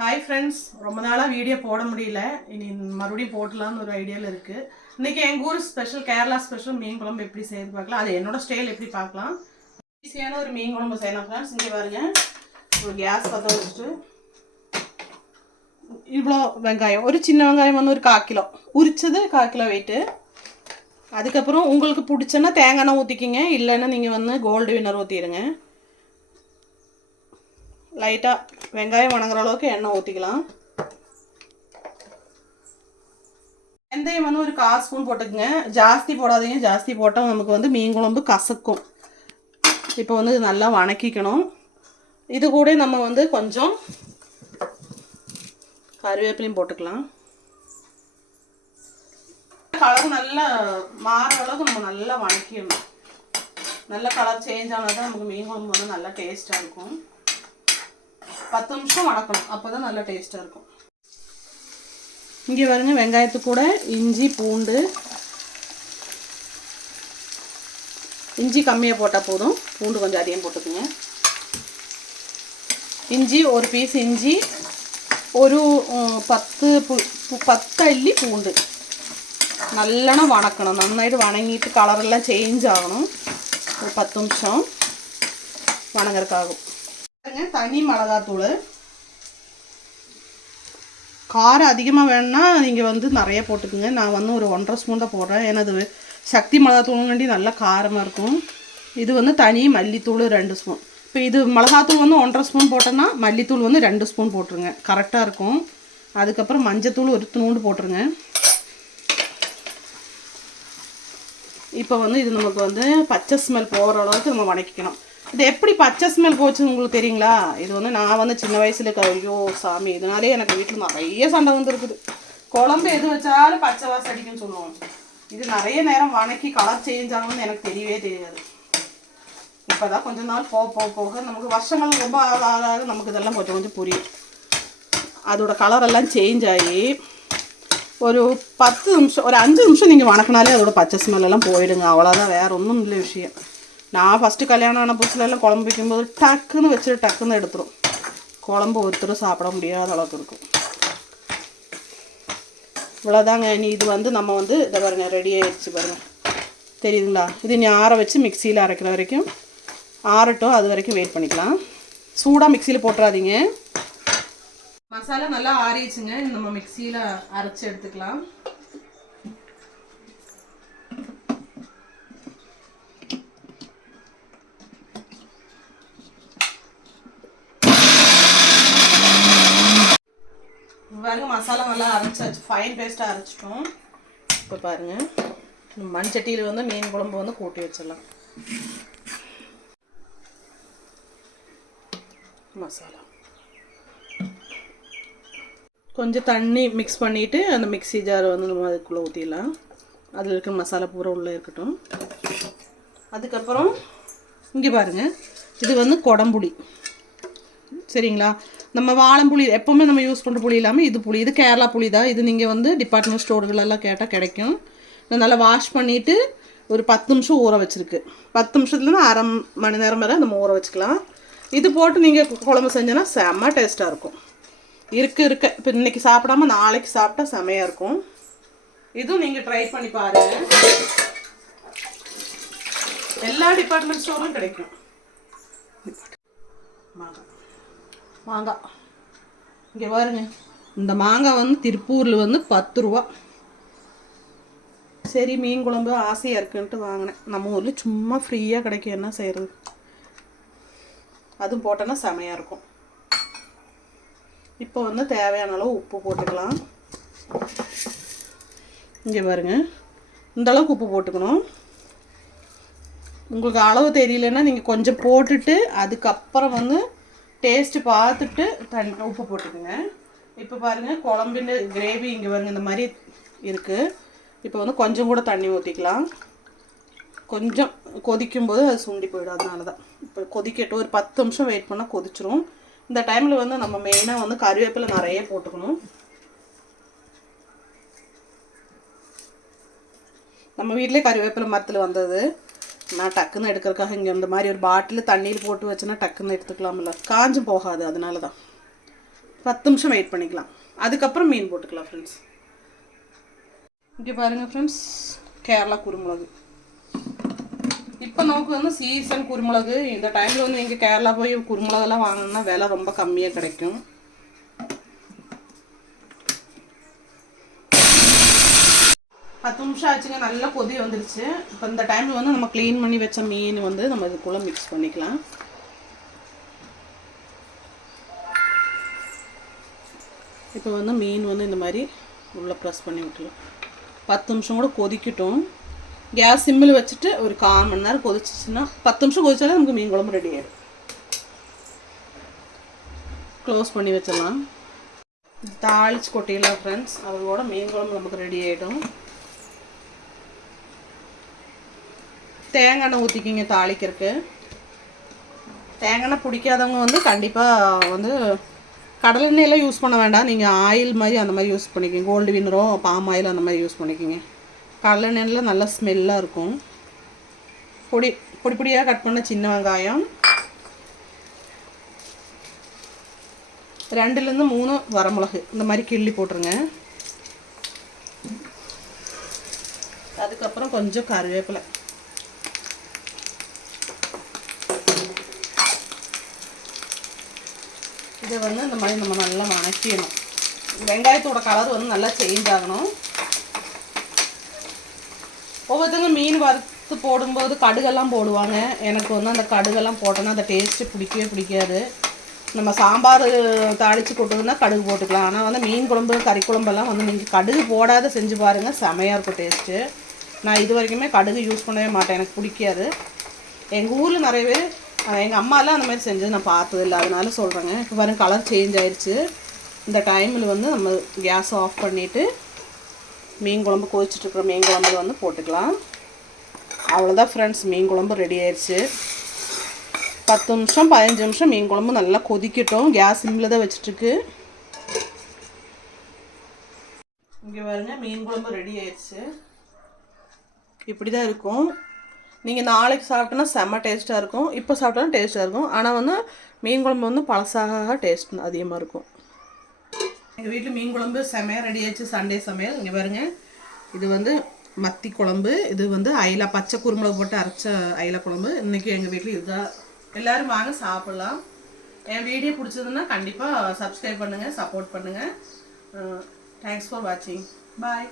Hi friends ரொம்ப நாளாக video போட முடியல. இனி மறுபடியும் போடலான்னு ஒரு ஐடியாவில் இருக்குது இன்றைக்கி எங்கள் ஊர் ஸ்பெஷல் கேரளா ஸ்பெஷல் மீன் குழம்பு எப்படி செய்யறது பார்க்கலாம். அது என்னோடய ஸ்டைல் எப்படி பார்க்கலாம். ஈஸியான ஒரு மீன் குழம்பு செய்யலாம் ஃப்ரெண்ட்ஸ் இங்கே பாருங்க. ஒரு கேஸ் பற்ற வச்சுட்டு. இவ்வளோ வெங்காயம். ஒரு சின்ன வெங்காயம் வந்து ஒரு கால் கிலோ. உரிச்சது கால் கிலோ வெயிட்டு அதுக்கப்புறம் உங்களுக்கு பிடிச்சன்னா தேங்காய் எண்ணெய் ஊற்றிக்கிங்க இல்லைன்னா நீங்கள் வந்து கோல்டு வின்னர் ஊற்றிடுங்க லைட்டாக வெங்காயம் வணங்குற அளவுக்கு எண்ணெய் ஊற்றிக்கலாம் வெந்தயம் வந்து ஒரு கால் ஸ்பூன் போட்டுக்குங்க. ஜாஸ்தி போடாதீங்க. ஜாஸ்தி போட்டால் நமக்கு வந்து மீன் குழம்பு கசக்கும். இப்போ வந்து நல்லா வணக்கிக்கணும். இது கூட நம்ம வந்து கொஞ்சம் கருவேப்பிலையும் போட்டுக்கலாம். கலர் நல்லா மாற அளவுக்கு நம்ம நல்லா வணக்கிடணும். நல்ல கலர் சேஞ்ச் ஆனால் தான் நமக்கு மீன் குழம்பு வந்து நல்லா டேஸ்ட்டாக இருக்கும். பத்து நிமிஷம் வணக்கணும். அப்போ தான் நல்லா டேஸ்ட்டாக இருக்கும். இங்கே பாருங்கள் வெங்காயத்து கூட இஞ்சி பூண்டு இஞ்சி கம்மியாக போட்டால் போதும். பூண்டு கொஞ்சம் அதிகம் போட்டுக்குங்க. இஞ்சி ஒரு பீஸ் இஞ்சி ஒரு ഒരു பத்து പത്തല്ലി பூண்டு. நல்லா வணக்கணும். നന്നായിട്ട് வணங்கிட்டு கலரெல்லாம் சேஞ்ச் ஆகணும். ஒரு பத்து நிமிஷம் വണങ്ങർക്കാകും தனி மிளகாத்தூள். காரம் அதிகமாக வேணும்னா நீங்கள் வந்து நிறைய போட்டுக்குங்க. நான் வந்து ஒரு ஒன்றரை ஸ்பூன் தான் போடுறேன். ஏன்னா அது சக்தி மிளகாத்தூளுங்காண்டி நல்லா காரமாக இருக்கும். இது வந்து தனி மல்லித்தூள் ரெண்டு ஸ்பூன். இப்போ இது மிளகாத்தூள் வந்து ஒன்றரை ஸ்பூன் போட்டோன்னா மல்லித்தூள் வந்து ரெண்டு ஸ்பூன் போட்டுருங்க. கரெக்டாக இருக்கும். அதுக்கப்புறம் மஞ்சத்தூள் ஒரு துணூண்டு போட்டுருங்க. இப்போ வந்து இது நமக்கு வந்து பச்சை ஸ்மெல் போகிற அளவுக்கு நம்ம வணக்கிக்கணும். இது எப்படி பச்சை ஸ்மெல் போச்சுன்னு உங்களுக்கு தெரியுங்களா? இது வந்து நான் வந்து சின்ன வயசுல இருக்க ஐயோ சாமி இதனாலே எனக்கு வீட்டில் நிறைய சண்டை வந்துருக்குது. குழம்பு எது வச்சாலும் பச்சை வாசம் அடிக்குன்னு சொல்லுவோம் இது நிறைய நேரம் வணக்கி கலர் சேஞ்ச் ஆகும்னு எனக்கு தெரியவே தெரியாது. இப்போ தான் கொஞ்ச நாள் போக போக போக நமக்கு வருஷங்கள் ரொம்ப ஆக நமக்கு இதெல்லாம் கொஞ்சம் கொஞ்சம் புரியும். அதோட கலரெல்லாம் சேஞ்ச் ஆகி ஒரு பத்து நிமிஷம் ஒரு அஞ்சு நிமிஷம் நீங்கள் வணக்கினாலே அதோட பச்சை ஸ்மெல்லாம் போயிடுங்க. அவ்வளோதான் வேற ஒன்றும் இல்லை விஷயம். நான் ஃபஸ்ட்டு கல்யாணம் ஆன புதுசுலலாம் குழம்பு வைக்கும்போது டக்குன்னு வச்சுட்டு டக்குன்னு எடுத்துரும் குழம்பு ஒருத்தரும் சாப்பிட முடியாத அளவுக்கு இருக்கும் இவ்வளோதாங்க நீ இது வந்து நம்ம வந்து இதை பாருங்க ரெடி ஆகிடுச்சு பாருங்க தெரியுதுங்களா இது நீ ஆற வச்சு மிக்சியில் அரைக்கிற வரைக்கும் ஆறட்டும் அது வரைக்கும் வெயிட் பண்ணிக்கலாம் சூடாக மிக்சியில் போட்டுறாதீங்க மசாலா நல்லா ஆறிடுச்சுங்க நம்ம மிக்சியில் அரைச்சி எடுத்துக்கலாம் பாருங்க மசாலா நல்லா அரைச்சாச்சு. ஃபைன் பேஸ்ட்டாக அரைச்சிட்டோம். இப்போ பாருங்க மண்சட்டியில் வந்து மீன் குழம்பு வந்து கூட்டி வச்சிடலாம். மசாலா. கொஞ்சம் தண்ணி மிக்ஸ் பண்ணிவிட்டு அந்த மிக்ஸி ஜார் வந்து நம்ம அதுக்குள்ளே ஊற்றிடலாம் அதில் இருக்க மசாலா பூரா உள்ளே இருக்கட்டும். அதுக்கப்புறம் இங்கே பாருங்கள் இது வந்து குடம்புளி. சரிங்களா? நம்ம வாழம்புளி எப்போவுமே நம்ம யூஸ் பண்ணுற புளி இல்லாமல் இது புளி. இது கேரளா புளி தான். இது நீங்கள் வந்து டிபார்ட்மெண்ட் ஸ்டோர்களெல்லாம் கேட்டால் கிடைக்கும். நான் நல்லா வாஷ் பண்ணிவிட்டு ஒரு பத்து நிமிஷம் ஊற வச்சுருக்கு. பத்து நிமிஷத்துலேருந்து அரை மணி நேரம் வரை நம்ம ஊற வச்சுக்கலாம். இது போட்டு நீங்கள் குழம்பு செஞ்சோன்னா செம்ம டேஸ்ட்டாக இருக்கும். இருக்கு இருக்க. இப்போ இன்றைக்கி சாப்பிடாம நாளைக்கு சாப்பிட்டா செமையாக இருக்கும். இதுவும் நீங்கள் ட்ரை பண்ணி பாருங்கள் எல்லா டிபார்ட்மெண்ட் ஸ்டோரும் கிடைக்கும். மாங்காய் இங்கே பாருங்க. இந்த மாங்காய் வந்து திருப்பூரில் வந்து பத்து ரூபா. சரி மீன் குழம்பு ஆசையாக இருக்குன்ட்டு வாங்கினேன். நம்ம ஊரில் சும்மா ஃப்ரீயாக கிடைக்கும். என்ன செய்கிறது அதுவும் போட்டோன்னா செமையாக இருக்கும். இப்போ வந்து தேவையான அளவு உப்பு போட்டுக்கலாம். இங்கே பாருங்க. இந்த அளவுக்கு உப்பு போட்டுக்கணும். உங்களுக்கு அளவு தெரியலன்னா நீங்கள் கொஞ்சம் போட்டுட்டு அதுக்கப்புறம் வந்து டேஸ்ட்டு பார்த்துட்டு தண்ணி உப்பு போட்டுக்கோங்க. இப்போ பாருங்கள் குழம்பின் கிரேவி இங்கே பாருங்க இந்த மாதிரி இருக்குது இப்போ வந்து கொஞ்சம் கூட தண்ணி ஊற்றிக்கலாம் கொஞ்சம் கொதிக்கும்போது அது சுண்டி போயிடும் அதனால தான் இப்போ கொதிக்கட்டும் ஒரு பத்து நிமிஷம் வெயிட் பண்ணால் கொதிச்சிரும். இந்த டைமில் வந்து நம்ம மெயினாக வந்து கறிவேப்பிலை நிறைய போட்டுக்கணும். நம்ம வீட்டிலே கறிவேப்பிலை மரத்தில் வந்தது. நான் டக்குன்னு எடுக்கிறதுக்காக இங்கே இந்த மாதிரி ஒரு பாட்டில் தண்ணியில் போட்டு வச்சுன்னா டக்குன்னு எடுத்துக்கலாம்ல. காஞ்சும் போகாது அதனால தான் பத்து நிமிஷம் வெயிட் பண்ணிக்கலாம். அதுக்கப்புறம் மீன் போட்டுக்கலாம் ஃப்ரெண்ட்ஸ் இங்கே பாருங்கள் ஃப்ரெண்ட்ஸ் கேரளா குருமிளகு. இப்போ நமக்கு வந்து சீசன் குருமிளகு. இந்த டைமில் வந்து நீங்கள் கேரளா போய் குருமிளகெல்லாம் வாங்கணும்னா விலை ரொம்ப கம்மியாக கிடைக்கும். பத்து நிமிஷம் ஆச்சுங்க நல்லா கொதி வந்துருச்சு. இப்போ இந்த டைமில் வந்து நம்ம க்ளீன் பண்ணி வச்ச மீன் வந்து நம்ம இதுக்குள்ளே மிக்ஸ் பண்ணிக்கலாம். இப்போ வந்து மீன் வந்து இந்த மாதிரி உள்ளே ப்ரெஸ் பண்ணி விட்டுலாம் பத்து நிமிஷம் கூட கொதிக்கட்டும். கேஸ் சிம்மில் வச்சுட்டு ஒரு கால் மணி நேரம் கொதிச்சிச்சுன்னா பத்து நிமிஷம் கொதிச்சாலே நமக்கு மீன் குழம்பு ரெடி ஆகிடும் க்ளோஸ் பண்ணி வச்சிடலாம். தாளிச்சு கொட்டிடலாம் ஃப்ரெண்ட்ஸ் அதோட மீன் குழம்பு நமக்கு ரெடி ஆகிடும் தேங்காய் எண்ணெய் ஊற்றிக்கிங்க தாளிக்கிறதுக்கு. தேங்காய் எண்ணெய் பிடிக்காதவங்க வந்து கண்டிப்பாக வந்து கடலெண்ணெயெல்லாம் யூஸ் பண்ண வேண்டாம். நீங்கள் ஆயில் மாதிரி அந்த மாதிரி யூஸ் பண்ணிக்கோங்க. கோல்டு வினரோ பாம் ஆயில் அந்த மாதிரி யூஸ் பண்ணிக்கிங்க. கடலெண்ணெயில் நல்லா ஸ்மெல்லாக இருக்கும். பொடி பொடி பொடியாக கட் பண்ண சின்ன வெங்காயம். ரெண்டுலேருந்து மூணு வரமிளகு. இந்த மாதிரி கிள்ளி போட்டுருங்க. அதுக்கப்புறம் கொஞ்சம் கருவேப்பிலை. இதை வந்து இந்த மாதிரி நம்ம நல்லா வணக்கிடணும். வெங்காயத்தோட கலர் வந்து நல்லா சேஞ்ச் ஆகணும். ஒவ்வொருத்தவங்க மீன் வறுத்து போடும்போது கடுகெல்லாம் போடுவாங்க. எனக்கு வந்து அந்த கடுகெல்லாம் போட்டோன்னா அந்த டேஸ்ட்டு பிடிக்கவே பிடிக்காது. நம்ம சாம்பார் தாளித்து கொட்டுதுன்னா கடுகு போட்டுக்கலாம். ஆனால் வந்து மீன் குழம்பு கறி குழம்பெல்லாம் வந்து நீங்கள் கடுகு போடாத செஞ்சு பாருங்கள் செமையாக இருக்கும் டேஸ்ட்டு நான் இது வரைக்குமே கடுகு யூஸ் பண்ணவே மாட்டேன். எனக்கு பிடிக்காது. எங்கள் ஊரில் நிறைய பேர் எங்கள் அம்மாலாம் அந்த மாதிரி செஞ்சது நான் பார்த்தது இல்லை. அதனால சொல்கிறேங்க இப்போ பாருங்க கலர் சேஞ்ச் ஆயிடுச்சு இந்த டைமில் வந்து நம்ம கேஸ் ஆஃப் பண்ணிவிட்டு மீன் குழம்பு கொதிச்சிட்ருக்குற மீன் குழம்பு வந்து போட்டுக்கலாம். அவ்வளோதான் ஃப்ரெண்ட்ஸ் மீன் குழம்பு ரெடி ஆயிடுச்சு பத்து நிமிஷம் பதினஞ்சு நிமிஷம் மீன் குழம்பு நல்லா கொதிக்கட்டும். கேஸ் சிம்மில் தான் வச்சுட்டுருக்கு. இங்கே பாருங்க மீன் குழம்பு ரெடி ஆயிடுச்சு இப்படி தான் இருக்கும். நீங்கள் நாளைக்கு சாப்பிட்டோன்னா செம்ம டேஸ்ட்டாக இருக்கும். இப்போ சாப்பிட்டோன்னா டேஸ்ட்டாக இருக்கும். ஆனால் வந்து மீன் குழம்பு வந்து பழசாக டேஸ்ட் அதிகமாக இருக்கும். எங்கள் வீட்டில் மீன் குழம்பு செமையாக ரெடி சண்டே சமையல். இங்கே பாருங்கள் இது வந்து மத்தி குழம்பு. இது வந்து அயிலா பச்சை குருமிளகு போட்டு அரைச்ச அயிலா குழம்பு. இன்றைக்கி எங்கள் வீட்டில் இதுதான். எல்லோரும் வாங்க சாப்பிட்லாம். என் வீடியோ பிடிச்சதுன்னா கண்டிப்பாக சப்ஸ்கிரைப் பண்ணுங்கள் சப்போர்ட் பண்ணுங்கள் தேங்க்ஸ் ஃபார் வாட்சிங் பாய்